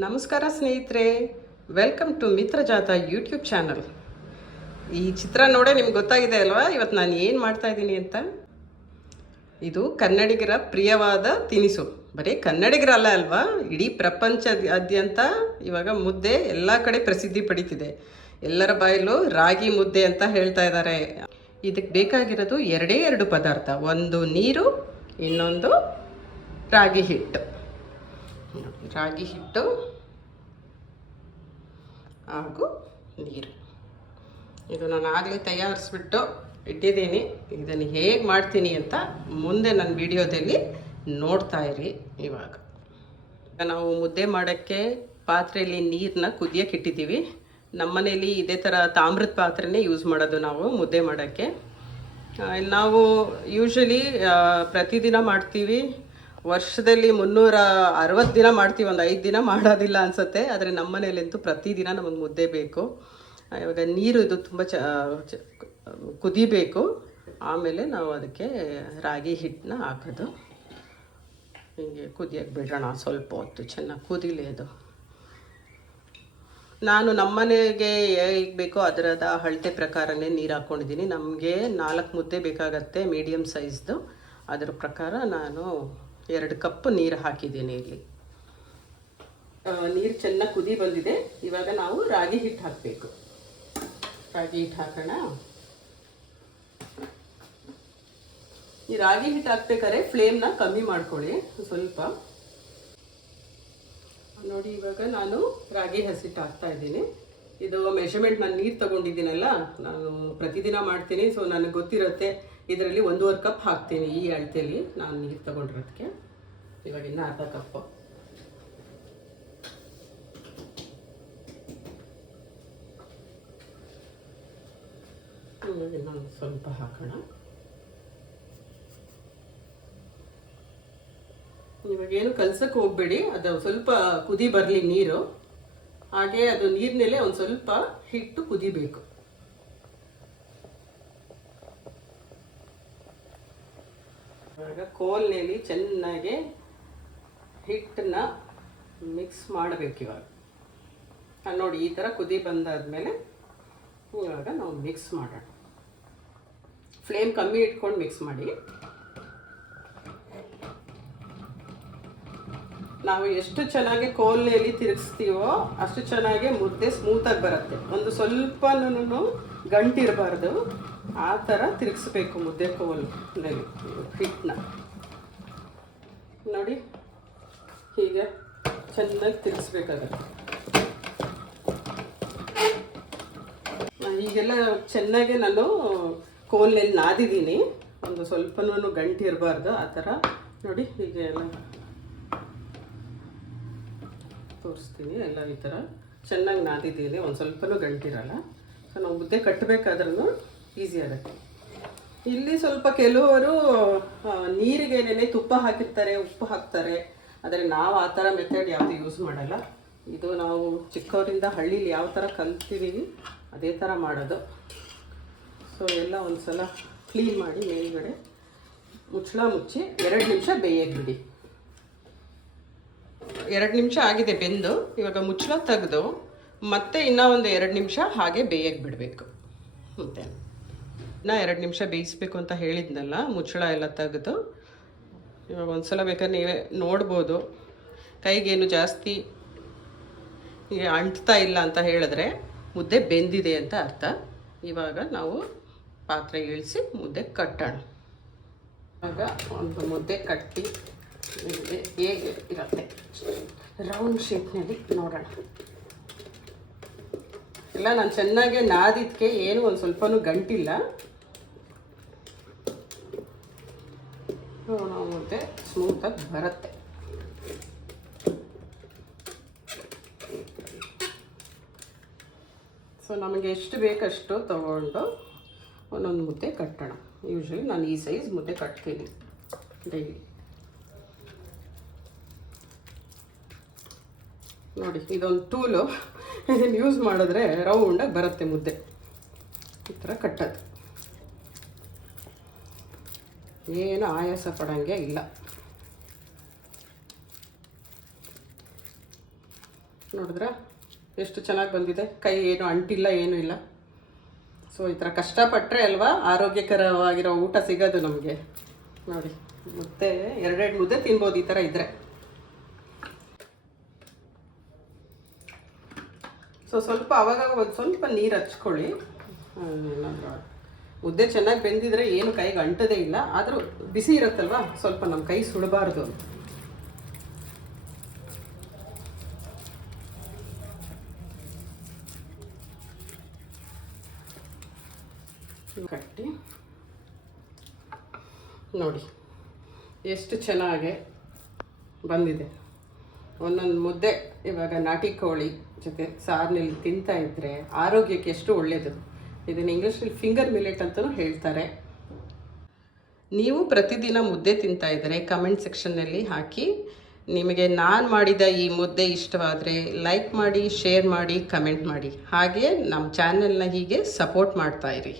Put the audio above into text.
ನಮಸ್ಕಾರ ಸ್ನೇಹಿತರೆ, welcome to ಮಿತ್ರ ಜಾತ ಯೂಟ್ಯೂಬ್ ಚಾನಲ್. ಈ ಚಿತ್ರ ನೋಡೇ ನಿಮ್ಗೆ ಗೊತ್ತಾಗಿದೆ ಅಲ್ವಾ ಇವತ್ತು ನಾನು ಏನು ಮಾಡ್ತಾ ಇದ್ದೀನಿ ಅಂತ. ಇದು ಕನ್ನಡಿಗರ ಪ್ರಿಯವಾದ ತಿನಿಸು. ಬರೀ ಕನ್ನಡಿಗರಲ್ಲ ಅಲ್ವಾ, ಇಡೀ ಪ್ರಪಂಚದಾದ್ಯಂತ ಇವಾಗ ಮುದ್ದೆ ಎಲ್ಲ ಕಡೆ ಪ್ರಸಿದ್ಧಿ ಪಡೀತಿದೆ. ಎಲ್ಲರ ಬಾಯಲ್ಲೂ ರಾಗಿ ಮುದ್ದೆ ಅಂತ ಹೇಳ್ತಾ ಇದ್ದಾರೆ. ಇದಕ್ಕೆ ಬೇಕಾಗಿರೋದು ಎರಡೇ ಎರಡು ಪದಾರ್ಥ, ಒಂದು ನೀರು, ಇನ್ನೊಂದು ರಾಗಿ ಹಿಟ್ಟು. ರಾಗಿ ಹಿಟ್ಟು ಹಾಗೂ ನೀರು. ಇದು ನಾನು ಆಗಲೇ ತಯಾರಿಸ್ಬಿಟ್ಟು ಇಟ್ಟಿದ್ದೀನಿ. ಇದನ್ನು ಹೇಗೆ ಮಾಡ್ತೀನಿ ಅಂತ ಮುಂದೆ ನನ್ನ ವಿಡಿಯೋದಲ್ಲಿ ನೋಡ್ತಾ ಇರಿ. ಇವಾಗ ನಾವು ಮುದ್ದೆ ಮಾಡೋಕ್ಕೆ ಪಾತ್ರೆಯಲ್ಲಿ ನೀರನ್ನ ಕುದಿಯೋಕೆ ಇಟ್ಟಿದ್ದೀವಿ. ನಮ್ಮನೇಲಿ ಇದೇ ಥರ ತಾಮ್ರದ ಪಾತ್ರೆನೇ ಯೂಸ್ ಮಾಡೋದು ನಾವು ಮುದ್ದೆ ಮಾಡೋಕ್ಕೆ. ನಾವು ಯೂಶ್ವಲಿ ಪ್ರತಿದಿನ ಮಾಡ್ತೀವಿ. ವರ್ಷದಲ್ಲಿ 360 ದಿನ ಮಾಡ್ತೀವಿ, ಒಂದು 5 ದಿನ ಮಾಡೋದಿಲ್ಲ ಅನಿಸುತ್ತೆ. ಆದರೆ ನಮ್ಮ ಮನೇಲಂತೂ ಪ್ರತಿದಿನ ನಮಗೆ ಮುದ್ದೆ ಬೇಕು. ಇವಾಗ ನೀರು ಇದು ತುಂಬ ಕುದಿಬೇಕು. ಆಮೇಲೆ ನಾವು ಅದಕ್ಕೆ ರಾಗಿ ಹಿಟ್ಟನ್ನ ಹಾಕೋದು. ಹೀಗೆ ಕುದಿಯೋಕ್ಕೆ ಬಿಡೋಣ ಸ್ವಲ್ಪ ಹೊತ್ತು, ಚೆನ್ನಾಗಿ ಕುದಿಲಿ ಅದು. ನಾನು ನಮ್ಮನೆಗೆ ಹೇಗೆ ಬೇಕೋ ಅದರದ ಅಳತೆ ಪ್ರಕಾರನೇ ನೀರು ಹಾಕ್ಕೊಂಡಿದ್ದೀನಿ. ನಮಗೆ 4 ಮುದ್ದೆ ಬೇಕಾಗತ್ತೆ, ಮೀಡಿಯಮ್ ಸೈಜ್ದು. ಅದರ ಪ್ರಕಾರ ನಾನು 2 ಕಪ್ ನೀರು ಹಾಕಿದ್ದೀನಿ. ಇಲ್ಲಿ ನೀರು ಚೆನ್ನಾಗಿ ಕುದಿ ಬಂದಿದೆ. ಇವಾಗ ನಾವು ರಾಗಿ ಹಿಟ್ಟು ಹಾಕಬೇಕು. ರಾಗಿ ಹಿಟ್ಟು ಹಾಕೋಣ. ಈ ರಾಗಿ ಹಿಟ್ಟು ಹಾಕ್ಬೇಕಾದ್ರೆ ಫ್ಲೇಮ್ನ ಕಮ್ಮಿ ಮಾಡ್ಕೊಳ್ಳಿ ಸ್ವಲ್ಪ. ನೋಡಿ, ಇವಾಗ ನಾನು ರಾಗಿ ಹಸಿಟ್ಟು ಹಾಕ್ತಾ ಇದ್ದೀನಿ. ಇದು ಮೆಷರ್ಮೆಂಟ್, ನಾನು ನೀರು ತೊಗೊಂಡಿದ್ದೀನಲ್ಲ, ನಾನು ಪ್ರತಿದಿನ ಮಾಡ್ತೀನಿ. ಸೊ ನನಗೆ ಗೊತ್ತಿರುತ್ತೆ. ಇದರಲ್ಲಿ 1.5 ಕಪ್ ಹಾಕ್ತೀನಿ. ಈ ಅಳತೆಯಲ್ಲಿ ನಾನು ನೀರು ತೊಗೊಂಡಿರೋದಕ್ಕೆ. ಇವಾಗ ಇನ್ನು ಅರ್ಧ ಕಪ್ಪು. ಇವಾಗ ಇನ್ನೊಂದು ಸ್ವಲ್ಪ ಹಾಕೋಣ. ಇವಾಗೇನು ಕಲ್ಸಕ್ಕೆ ಹೋಗಬೇಡಿ, ಅದು ಸ್ವಲ್ಪ ಕುದಿ ಬರಲಿ ನೀರು. ಹಾಗೆ ಅದು ನೀರಿನಲ್ಲೇ ಒಂದು ಸ್ವಲ್ಪ ಹಿಟ್ಟು ಕುದಿಬೇಕು. ಇವಾಗ ಕೋಲ್ನಲ್ಲಿ ಚೆನ್ನಾಗಿ ಹಿಟ್ಟನ್ನ ಮಿಕ್ಸ್ ಮಾಡಬೇಕು. ಇವಾಗ ನೋಡಿ, ಈ ಥರ ಕುದಿ ಬಂದಾದ್ಮೇಲೆ ಇವಾಗ ನಾವು ಮಿಕ್ಸ್ ಮಾಡೋಣ. ಫ್ಲೇಮ್ ಕಮ್ಮಿ ಇಟ್ಕೊಂಡು ಮಿಕ್ಸ್ ಮಾಡಿ. ನಾವು ಎಷ್ಟು ಚೆನ್ನಾಗಿ ಕೋಲ್ನಲ್ಲಿ ತಿರುಗಿಸ್ತೀವೋ ಅಷ್ಟು ಚೆನ್ನಾಗಿ ಮುದ್ದೆ ಸ್ಮೂತಾಗಿ ಬರುತ್ತೆ. ಒಂದು ಸ್ವಲ್ಪನೂ ಗಂಟಿರಬಾರ್ದು, ಆ ಥರ ತಿರುಗಿಸ್ಬೇಕು ಮುದ್ದೆ ಕೋಲ್ನಲ್ಲಿ ಹಿಟ್ಟನ್ನ. ನೋಡಿ, ಹೀಗೆ ಚೆನ್ನಾಗಿ ತಿರುಗಿಸ್ಬೇಕಾಗತ್ತೆ. ಹೀಗೆಲ್ಲ ಚೆನ್ನಾಗಿ ನಾನು ಕೋಲ್ನಲ್ಲಿ ನಾದಿದ್ದೀನಿ. ಒಂದು ಸ್ವಲ್ಪನೂ ಗಂಟಿರಬಾರ್ದು, ಆ ಥರ ನೋಡಿ. ಹೀಗೆ ಎಲ್ಲ ತೋರಿಸ್ತೀನಿ. ಎಲ್ಲ ಈ ಥರ ಚೆನ್ನಾಗಿ ನಾದಿದ್ದೀನಿ, ಒಂದು ಸ್ವಲ್ಪನೂ ಗಂಟಿರಲ್ಲ. ಸೊ ನಾವು ಮುದ್ದೆ ಕಟ್ಟಬೇಕಾದ್ರೂ ಈಸಿ ಆಗುತ್ತೆ. ಇಲ್ಲಿ ಸ್ವಲ್ಪ ಕೆಲವರು ನೀರಿಗೆ ನೆನೆ ತುಪ್ಪ ಹಾಕಿರ್ತಾರೆ, ಉಪ್ಪು ಹಾಕ್ತಾರೆ. ಆದರೆ ನಾವು ಆ ಥರ ಮೆಥಡ್ ಯಾವುದು ಯೂಸ್ ಮಾಡಲ್ಲ. ಇದು ನಾವು ಚಿಕ್ಕವರಿಂದ ಹಳ್ಳೀಲಿ ಯಾವ ಥರ ಕಲ್ತಿದ್ದೀವಿ ಅದೇ ಥರ ಮಾಡೋದು. ಸೊ ಎಲ್ಲ ಒಂದು ಸಲ ಕ್ಲೀನ್ ಮಾಡಿ ಮೇಲ್ಗಡೆ ಮುಚ್ಚಳ ಮುಚ್ಚಿ 2 ನಿಮಿಷ ಬೇಯಕ್ಕೆ ಬಿಡಿ. 2 ನಿಮಿಷ ಆಗಿದೆ ಬೆಂದು. ಇವಾಗ ಮುಚ್ಚಳ ತೆಗೆದು ಮತ್ತೆ ಇನ್ನೂ ಒಂದು 2 ನಿಮಿಷ ಹಾಗೆ ಬೇಯಕ್ಕೆ ಬಿಡಬೇಕು. ಮತ್ತೆ ಇನ್ನೂ 2 ನಿಮಿಷ ಬೇಯಿಸ್ಬೇಕು ಅಂತ ಹೇಳಿದ್ನಲ್ಲ, ಮುಚ್ಚಳ ಎಲ್ಲ ತೆಗೆದು. ಇವಾಗ ಒಂದು ಸಲ ಬೇಕಾದ್ರೆ ನೀವೇ ನೋಡ್ಬೋದು. ಕೈಗೇನು ಜಾಸ್ತಿ ಹೀಗೆ ಅಂಟ್ತಾ ಇಲ್ಲ ಅಂತ ಹೇಳಿದ್ರೆ ಮುದ್ದೆ ಬೆಂದಿದೆ ಅಂತ ಅರ್ಥ. ಇವಾಗ ನಾವು ಪಾತ್ರೆ ಇಳಿಸಿ ಮುದ್ದೆ ಕಟ್ಟೋಣ. ಇವಾಗ ಒಂದು ಮುದ್ದೆ ಕಟ್ಟಿ ಹೇಗೆ ಇರುತ್ತೆ ರೌಂಡ್ ಶೇಪ್ನಲ್ಲಿ ನೋಡೋಣ. ಎಲ್ಲ ನಾನು ಚೆನ್ನಾಗಿ ನಾದಿದ್ದಕ್ಕೆ ಏನು ಒಂದು ಸ್ವಲ್ಪನೂ ಗಂಟಿಲ್ಲ. ನಾವು ಮುದ್ದೆ ಸ್ಮೂತಾಗಿ ಬರುತ್ತೆ. ಸೊ ನಮಗೆ ಎಷ್ಟು ಬೇಕಷ್ಟು ತಗೊಂಡು ಒಂದೊಂದು ಮುದ್ದೆ ಕಟ್ಟೋಣ. ಯೂಶ್ವಲಿ ನಾನು ಈ ಸೈಜ್ ಮುದ್ದೆ ಕಟ್ತೀನಿ ಡೈಲಿ. ನೋಡಿ, ಇದೊಂದು ಟೂಲು. ಇದನ್ನು ಯೂಸ್ ಮಾಡಿದ್ರೆ ರೌಂಡಾಗಿ ಬರುತ್ತೆ ಮುದ್ದೆ. ಈ ಥರ ಕಟ್ಟೋದು, ಏನು ಆಯಾಸ ಪಡೋಂಗೆ ಇಲ್ಲ. ನೋಡಿದ್ರಾ ಎಷ್ಟು ಚೆನ್ನಾಗಿ ಬಂದಿದೆ, ಕೈ ಏನು ಅಂಟಿಲ್ಲ ಏನೂ ಇಲ್ಲ. ಸೊ ಈ ಥರ ಕಷ್ಟಪಟ್ಟರೆ ಅಲ್ವಾ ಆರೋಗ್ಯಕರವಾಗಿರೋ ಊಟ ಸಿಗೋದು ನಮಗೆ. ನೋಡಿ ಮುದ್ದೆ 2 ಮುದ್ದೆ ತಿನ್ಬೋದು ಈ ಥರ ಇದ್ದರೆ. ಸೊ ಸ್ವಲ್ಪ ಆವಾಗ ಒಂದು ಸ್ವಲ್ಪ ನೀರು ಹಚ್ಕೊಳ್ಳಿ. ಮುದ್ದೆ ಚೆನ್ನಾಗಿ ಬೆಂದಿದ್ರೆ ಏನು ಕೈಗೆ ಅಂಟೋದೇ ಇಲ್ಲ, ಆದರೂ ಬಿಸಿ ಇರುತ್ತಲ್ವ, ಸ್ವಲ್ಪ ನಮ್ಮ ಕೈ ಸುಡಬಾರ್ದು. ಕಟ್ಟಿ ನೋಡಿ ಎಷ್ಟು ಚೆನ್ನಾಗಿ ಬಂದಿದೆ. ಒಂದೊಂದು ಮುದ್ದೆ ಇವಾಗ ನಾಟಿ ಕೋಳಿ ಜೊತೆ ಸಾರಿನಲ್ಲಿ ತಿಂತಾ ಇದ್ದರೆ ಆರೋಗ್ಯಕ್ಕೆ ಎಷ್ಟು ಒಳ್ಳೆಯದು. ಇದನ್ನು ಇಂಗ್ಲೀಷಲ್ಲಿ ಫಿಂಗರ್ ಮಿಲೆಟ್ ಅಂತಲೂ ಹೇಳ್ತಾರೆ. ನೀವು ಪ್ರತಿದಿನ ಮುದ್ದೆ ತಿಂತಾ ಇದ್ದರೆ ಕಮೆಂಟ್ ಸೆಕ್ಷನ್ನಲ್ಲಿ ಹಾಕಿ. ನಿಮಗೆ ನಾನು ಮಾಡಿದ ಈ ಮುದ್ದೆ ಇಷ್ಟವಾದರೆ ಲೈಕ್ ಮಾಡಿ, ಶೇರ್ ಮಾಡಿ, ಕಮೆಂಟ್ ಮಾಡಿ. ಹಾಗೆ ನಮ್ಮ ಚಾನೆಲ್ನ ಹೀಗೆ ಸಪೋರ್ಟ್ ಮಾಡ್ತಾಯಿರಿ.